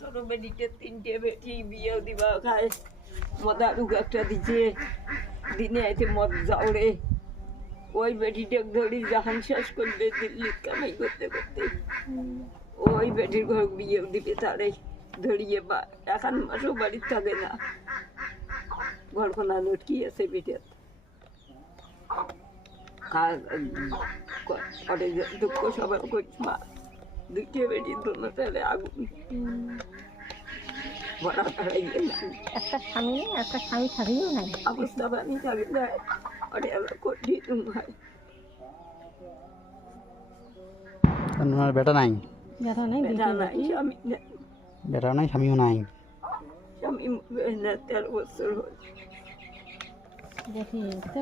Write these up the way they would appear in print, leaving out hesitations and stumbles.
ছোট বেটিতে 3টে বেটি বিয়ে দিবা খায় মদারুক একটা দিছে দিনে আইতে মদ যাওরে ওই বেটিটা ধরি জাহান শেষ করবে দিল্লি কামাই করতে করতে ওই বেটির ঘর বিয়ে দিবে তারে ধরিয়ে বা এখন মাসও বাড়ির থাকে না ঘরখানা লটকি আছে বেটের দুঃখ সবার করছি মা 2টে বেটির দোনো তাহলে আগুন একটা স্বামী থাকিও নাই অবস্থা বানি থাকলে কঠিন হয় আপনার বেটা নাই বেটা নাই স্বামীও নাই স্বামী 13 বছর হল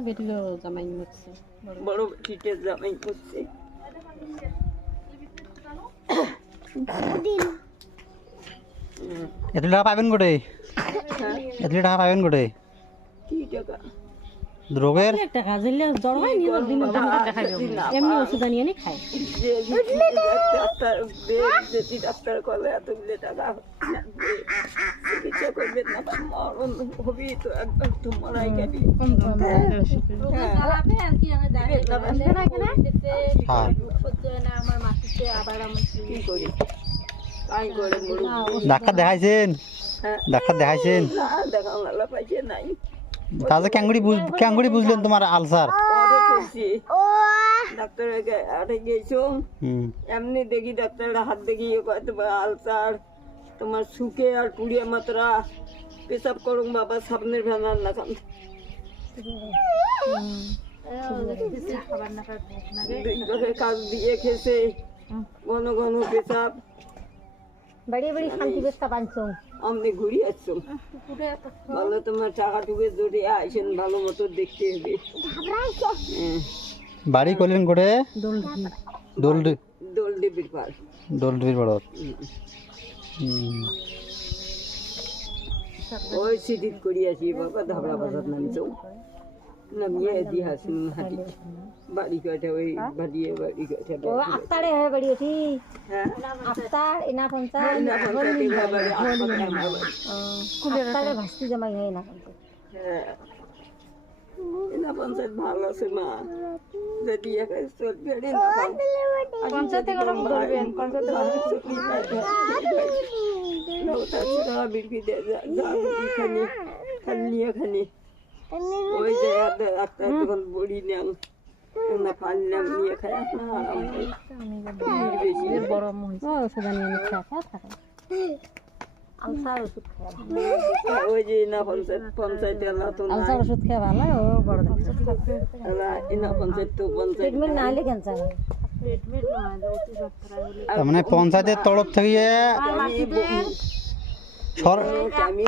বেটিলো জামাই মরছে বড় বেটিতে জামাই করছে এত টাকা পাবেন গোটে এত টাকা পাবেন গোটে কি টাকা রোগের টাকা দিলে জ্বর হয় নি দিন এমনি ওষুধ আনিয়ে নি খায় ডাক্তার কলে এতগুলো টাকা চিকিৎসা করবেন না মরণ হবি তো একবার তো মরাই গেবি কি করি তাই করে ডাক্তার দেখাইছেন ডাক্তার দেখাইছেন দেখা মেলা পাইছে নাই তাহলে ক্যাঙ্গুড়ি বুঝলেন তোমার আলসার ডাক্তার আরে গেছো এমনি দেখি ডাক্তারের হাত দেখি তোমার আলসার তোমার শুকে আর পুড়িয়া মাত্রা পেশাব করুন বাবা সামনের ভ্যানার না খান কাজ দিয়ে খেয়েছে ঘন ঘন পেশাব বড়ি বড়ি শান্তি ব্যস্তা বানছো আমি ঘুরি আসছো ভালো তোমার টাকা টুকে জোরে আইসেন ভালো মতো দেখতে হবে বাড়ি করলেন গোটে দোলডিবির পার দোলডিবির বড় ওই সিটিত করি আসি বাবা ধাবড়া বাজার নামছো নামিয়ে ইতিহাস হাঁটি বাড়ি কাটা ওই বাড়িয়ে বাড়ি কাটা ও আত্তারে হয় বড়ি ওঠি হ্যাঁ আত্তার ইনা পঞ্চায়েত আত্তারে ভাস্তি জমাই হয় না হ্যাঁ এনা পঞ্চায়েত ভালো আছে মা যদি একাই চলবে না পঞ্চায়েতে গরম করবেন পঞ্চায়েতে বিক্রি খানি খানি ওই যে একটা তখন বড়ি নেন না পারলাম নিয়ে খাই না বেশি বড় মহিষ ওষুধ আনিয়ে খায় আলসার ওষুধ খায় ওই যে না পঞ্চায়েত এলা তো আলসার ওষুধ খায় ভালো ও বড় এলা ইনা পঞ্চায়েত তো পঞ্চায়েত ট্রিটমেন্ট না হলে ক্যান্সার হয় তার মানে পঞ্চায়েতের তরফ থেকে আমি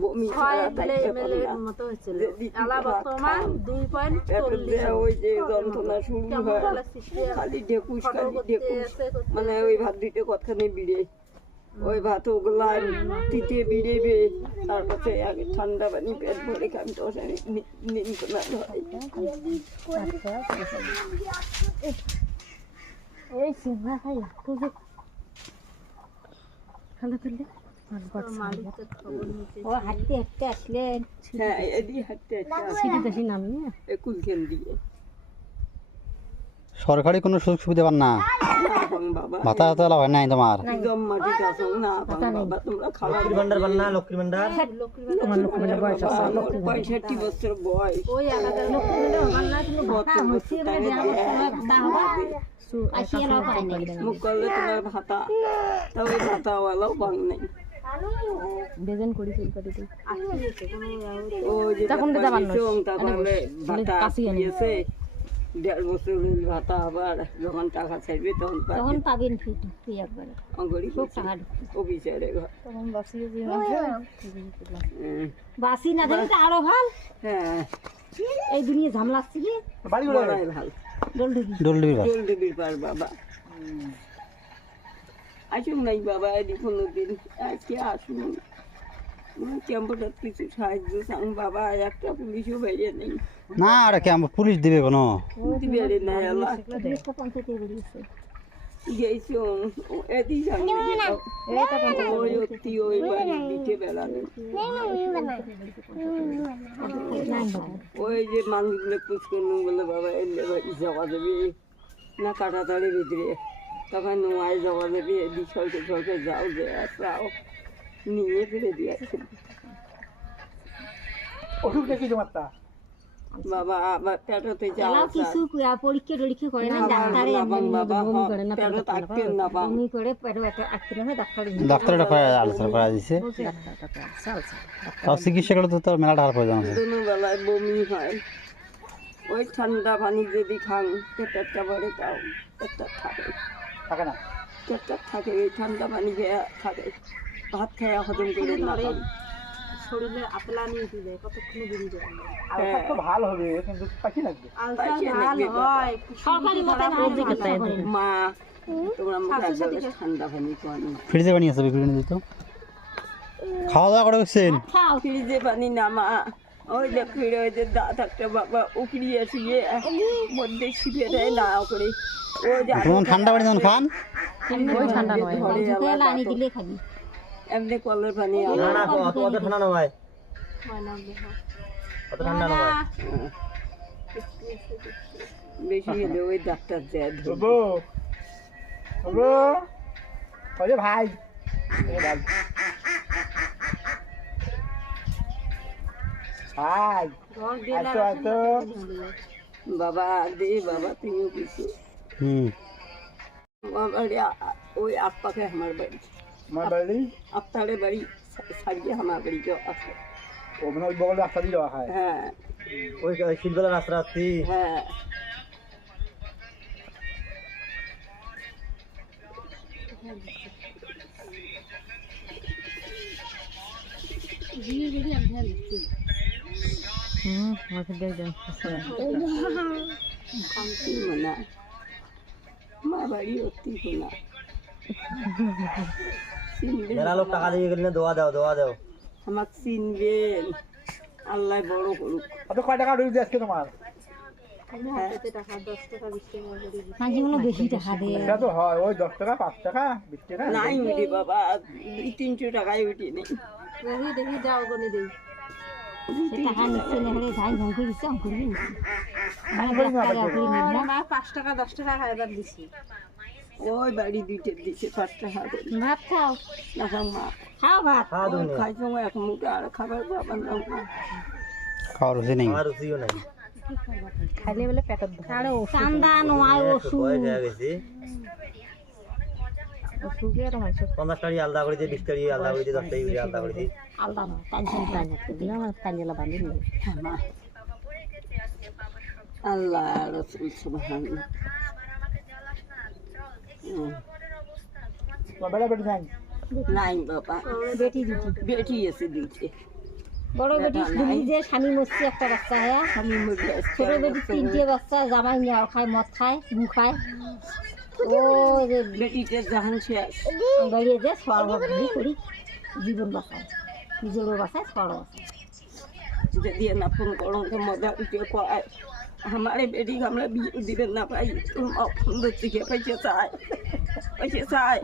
বমি ওই যে যন্ত্রণা শুরু হয় খালি ঢেকুস মানে ওই ভাত দিতে কতখানি বিড়ে ওই ভাত ওগুলা দিতে বিড়েবে তারপরে আগে ঠান্ডা পানি পেট ভরে খাবি তো নিমকোনা হয় এই সিংহা খাই তুই খালে তুললে ও হাঁটতে হাঁটতে আসলেন হ্যাঁ এদিকে হাঁটতে সিঁড়ি দেশি নামি একুল খেল দিয়ে সরকারি কোনো সুযোগ সুবিধা পান না বাবা ভাতা হাতা হয় নাই তোমার একদম মাটি কাছে না বাবা তোমরা খাওয়া ভান্ডার পান না লক্ষ্মী ভান্ডার তোমার লক্ষ্মী বয়স আছে 65 বছর বয়স ওই 1000 লক্ষ্মী আমার না কিন্তু ভাতা হচ্ছে আসিয়া না পাই না মুখ করলে তোমার ভাতা তবে ভাতাওয়ালাও বাং নেই বেজন করি চুল কাটি ও যে তখন তারপরে ভাতা আসিয়েছে 1.5 বছর ভাতা আবার যখন টাকা চাইবে তখন পাবেন ফ্রি একবারে অঙ্গরি খুব টাকা অফিসারে তখন বাসি না দিলে আরো ভাল হ্যাঁ এই দুনিয়া ঝামেলা আসছে কি বাড়ি বড়াই ভাল দোলডিবির পার বাবা আসুন নাই বাবা এদি কোনোদিন আজকে আসুন ক্যাম্পটার কিছু সাহায্য চান বাবা একটা পুলিশও বাইরে নেই না আর ক্যাম্প পুলিশ দিবে কোনো দিবে না এলা গেছি এদি সামনে এইটা পঞ্চাশ ওই অতি ওই বাড়ি দিকে বেলা নেই ওই যে মানুষগুলো পুষ করলুম বলে বাবা এলে বাড়ি যাওয়া দেবে না কাটাতাড়ির ভিতরে তখন নোয়ায় যাওয়া দেবে এদিক সরকে সরকে যাও যে আসরাও নিয়ে ফিরে দিয়েছে ওষুধ দেখি তোমারটা বাবা আবার পেটতে এলাও যাওয়া কিছু পরীক্ষা টরীক্ষা করে না ডাক্তারে বমি করে না পেট বমি করে পেটে একটা আটকে হয় ডাক্তারটা করে আলোচনা করা দিছে তাও চিকিৎসা করলে তো তোর মেলা টাকার প্রয়োজন আছে বেলায় বমি হয় ওই ঠান্ডা পানি যদি খান পেটটা ভরে তাও পেটটা থাকে থাকে না পেটটা থাকে এই ঠান্ডা পানি খেয়ে থাকে ভাত খেয়ে হজম করে না পান। শরীরে আপলা নিয়ে দিলে কতক্ষণে বেরিয়ে যাবে আলসার তো ভালো হবে কিন্তু পাখি লাগবে পাইছে নাকি বাবা? সরকারি মতে মা তোমরা মুখে একবার ঠান্ডা পানি খাওয়ানো ফ্রিজে পানি আছে বিক্রি দিত খাওয়া দাওয়া করে গেছেন খাও ফ্রিজে পানি না মা ওই যে ফিরে ওই যে দাঁত একটা বাবা উকড়িয়ে আসিয়ে মধ্যে ছিপে দেয় না করে ও যে তোমার ঠান্ডা পানি যখন খান ওই ঠান্ডা নয় ধরে আবার লানি দিলে খাবি এমনি কলের পানি অত ঠান্ডা নয় অত ঠান্ডা নয় বেশি হলে ওই ডাক্তার যায় ধরবে। বাবু বাবু ওই যে ভাই ভাই আচ্ছা আচ্ছা বাবা দে বাবা তুইও কিছু ওই আপ্পাকে আমার বাড়ি আমার বাড়ি আপনারে বাড়ি সারিয়ে আমার বাড়ি যাওয়া আছে ওখানে ওই বগলে রাস্তা দিয়ে যাওয়া হয় হ্যাঁ ওই শীতবেলা রাস্তা রাত্রি হ্যাঁ না মা বাড়ি অতি শোনা মেলা লোক টাকা দিয়ে গেলে দোয়া দাও আমাকে চিনবেন আল্লাহ বড় করুক কত কয় টাকা ঢুকে দিয়ে আজকে তোমার মাঝে বেশি টাকা দেয় এটা তো হয় ওই 10 টাকা 5 টাকা 20 টাকা নাই উঠি বাবা 200-300 টাকায় উঠি নেই দেখি যাও গনে দেই টাকা নিচ্ছে না হলে যাই ভঙ্গ দিচ্ছে অঙ্ক দিয়ে মা 5 টাকা 10 টাকা খাইবার দিছি ওই বাড়ি দুইটা দিছে 5 টাকা করে ভাত খাও না মা খাও ভাত খাই সময় এক মুঠো আর খাবার পাবার না খাওয়ার রুচি নেই আমার রুচিও নাই খাইলে বলে পেটত ধরে চান্দা নয় ওষুধ বয়স হয়ে গেছে ওষুধের মানুষ 50 টাকা আলাদা করে দিয়ে 20 টাকা আলাদা করে দিয়ে 10 টাকা আলাদা করে দিয়ে আলাদা নয় টেনশন পাই না দিলে আমার কাঞ্জলা বাঁধি নি আল্লাহ রাসূল সুবহানাল্লাহ তোমার বেলা বেটি নাই নাই বাবা বেটি দিদি বেটি আছে দুইটে বড় বেটি দিদি যে স্বামী মরছে একটা বাচ্চা হ্যাঁ আমি মরে ছোট বেটি 3টে বাচ্চা জামাই নেওয়া খায় মদ খায় গু খায় ও যে বেটিতে জাহান শেষ বেরিয়ে যে সর্বদি করি জীবন বাঁচায় নিজেরও বাঁচায় সর্ব বাঁচায় যদি না ফোন করো তো মজা উঠে কয় हमारे बेटी का हमरा दिबे ना पाई तुम अपन बच्चे के पैसे चाय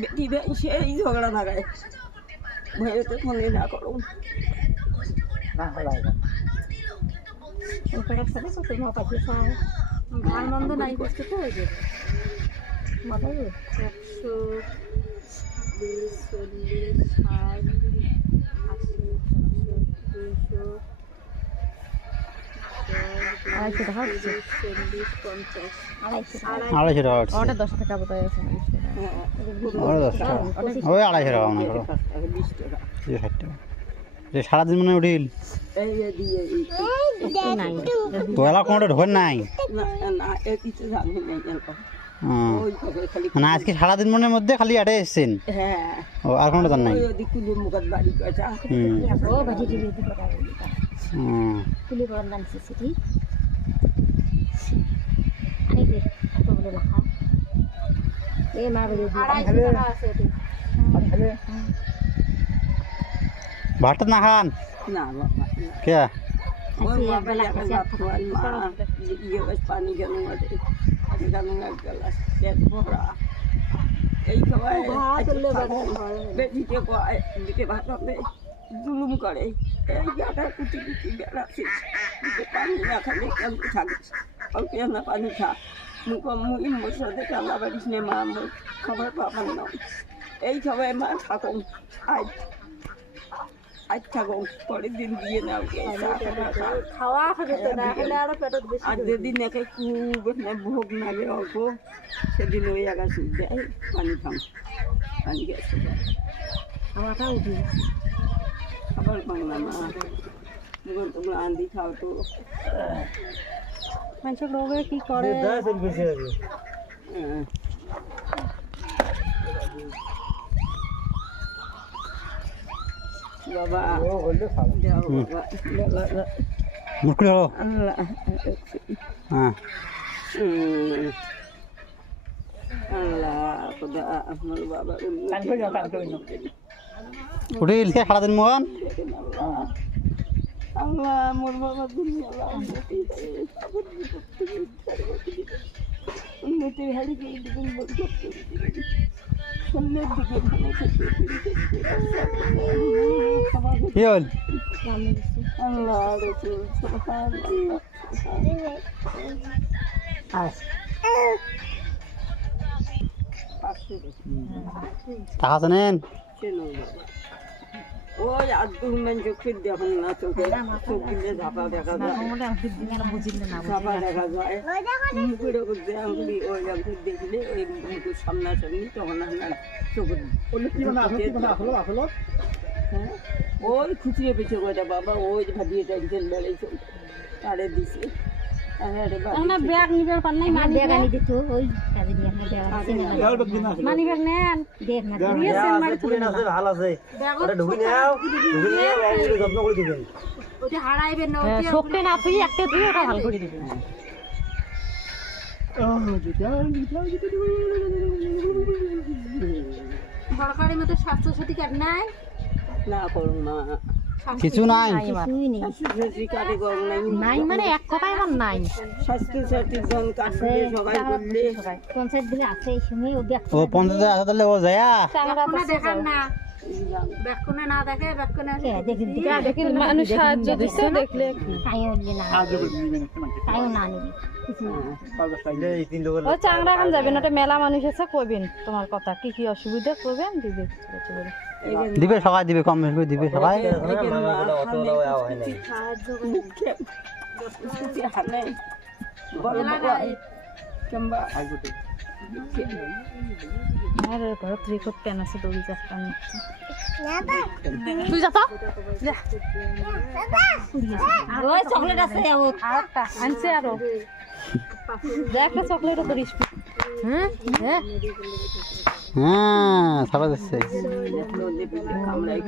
बेटी बे से ही झगड़ा ना गए भैया तो फोन ना करो না হলাইবা ওখানে সাথে তো তোমার পাশে চায় গান বন্ধ নাই করতে তো হয়ে যাবে মাথায় 100 240 80 200 250 250 টাকা ওটা 10 টাকা বোতল আছে ওটা 10 টাকা ওই 250 টাকা মনে করো 20 টাকা 60 টাকা যে সারাদিন মনে উঠিল এই দিয়ে নাই তো এলা কোনটা ঢোকেন নাই না না এই কিছু জানি না জানো ওই খালি না আজকে সারাদিন মনের মধ্যে খালি আটে এসেছেন হ্যাঁ ও আর কোনটা জান নাই ওই দিকুলি মুকাত বাড়ি কয়টা ও বাজি দিবি তো কথা কুলি করার নাম সিসিটি আনি দে তো বলে লেখা এ মা বলে 250 টাকা আছে খালি ভাত না খান না বাবা কে ওই বাবা একটা খাওয়াল মা ये बस पानी के नुआ दे জানো এক গ্লাস পেট ভরা এই সবাই বেশিতে কয় দিকে ভাত হবে জুলুম করে এই গাটা কুচি কুচি বেড়াচ্ছিস দিকে পানি না খালে কেমন থাকিস অল্প না পানি খা মুই মোর সাথে কান্না পারিস নে মা মোর খাবার পাবার না এই সবাই মা থাকুন আজ আজ থাকুন পরের দিন দিয়ে নাও খাওয়া হবে তো না হলে আরো পেটত বেশি আর যেদিন একে খুব ভোগ লাগে অল্প সেদিন ওই একা সুখ দেয় পানি খাম পানি গেছে খাওয়াটা উঠি খাবার বাংলা না তোমরা আন্দি খাও তো মানুষের লোকে কি করে হ্যাঁ। বাবা যাও বাবা মুখলি হলো আল্লাহ হ্যাঁ আল্লাহ খোদা আমার বাবা উঠে গেছে সারাদিন মোহন আল্লাহ মোর বাবা দুনিয়া উন্নতির হাড়ি দিয়ে দিবেন সামনের দিকে কি হল আল্লাহ রসুল সুবহানাল্লাহ টাকা জানেন ওই আব্দুল মান চোখের দেখুন না চোখে চোখ দিলে ঝাপা দেখা যায় ঝাপা দেখা যায় মুখের ওপর যে আঙুলি ওই আঙুলি দেখলে ওই মুখের সামনাসামনি তখন আর চোখে হ্যাঁ ওই খুচরে পেছে ওইটা বাবা ওই ভাবিয়ে টেনশন বেড়েছে তারে দিছে ব্যাগ নিবে পার নাই মানি ব্যাগ আনি দিত ওই কাজে দিয়ে ব্যাগ মানি ব্যাগ নেন দেখ না ভাল আছে ঢুকি নাও যত্ন করে দিবেন ওটা হারাইবে না শক্তি না তুই একটা তুই ওটা ভালো করে দিবি সরকারি মতো স্বাস্থ্য সাথী কার্ড নাই না করুন মা কিছু নাই স্বাস্থ্য কার্ডে গরম নাই নাই মানে এক কথাই আমার নাই স্বাস্থ্য সাথীর জন কাটলে সবাই করলে পঞ্চায়েত দিলে আছে এই সময় ও দেখ ও 50 আছে তাহলে ও যায় চাংড়া দেখান না ব্যাককনে না দেখে ব্যাককনে দেখি দেখি মানুষ সাহায্য দিচ্ছে দেখলে তাই হইলে না তাইও না নিবি ও চাংড়া এখন যাবেন ওটা মেলা মানুষ আছে কইবেন তোমার কথা কি কি অসুবিধা করবেন দিবে দিবে সবাই দিবে কম বেশি করে দিবে সবাই আর ঘর থেকে করতে আছে দড়ি যাচ্ছে তুই যা তো যা ওই চকলেট আছে আরেকটা আনছে আরো দেখে চকলেট করিস হ্যাঁ হ্যাঁ হ্যাঁ সারা যাচ্ছে কামড়াই